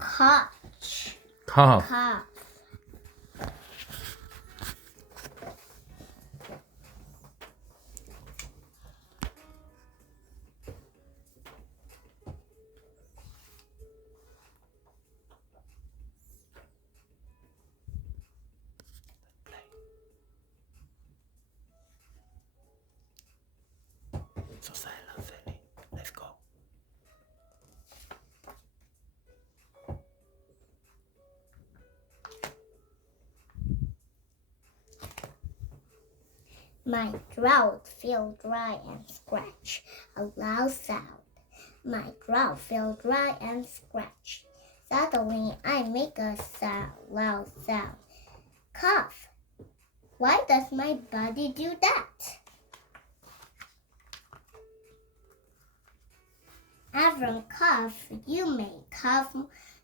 Cough. Cough. Cough. So silent, Sally. Let's go. My throat feels dry and scratch. A loud sound. My throat feels dry and scratch. Suddenly, I make a loud sound. Cough. Why does my body do that? After cough, you may cough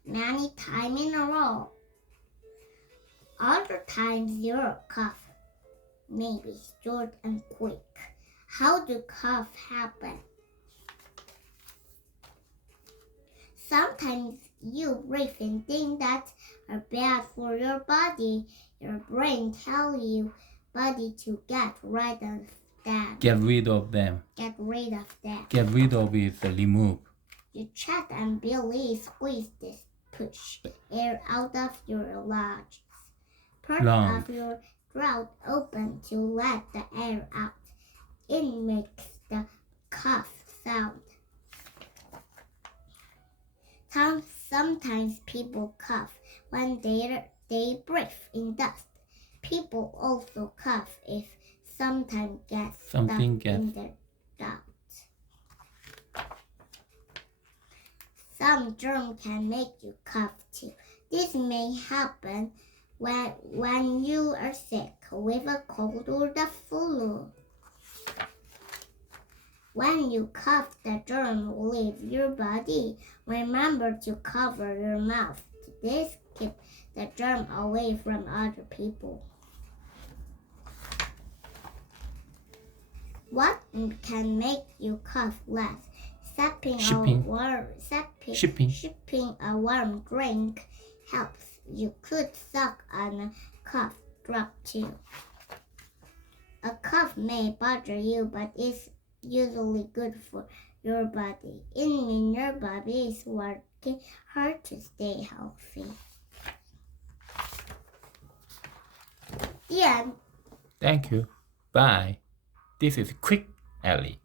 many times in a row. Other times, your cough may be short and quick. How do cough happen? Sometimes you breathe in things that are bad for your body. Your brain tells your body to get rid of them. Get rid of them. Get rid of them. Get rid of is remove. You check and Billy squeeze this push air out of your lungs. Part of your throat open to let the air out. It makes the cough sound. Sometimes people cough when they breathe in dust. People also cough if something gets stuck in their throat. Some germs can make you cough too. This may happen when you are sick with a cold or the flu. When you cough, the germ will leave your body. Remember to cover your mouth. This keeps the germ away from other people. What can make you cough less? Sipping a warm drink helps. You could suck on a cough drop too. A cough may bother you, but it's usually good for your body. It means your body is working hard to stay healthy. The end. Thank you. Bye. This is Quick Ellie.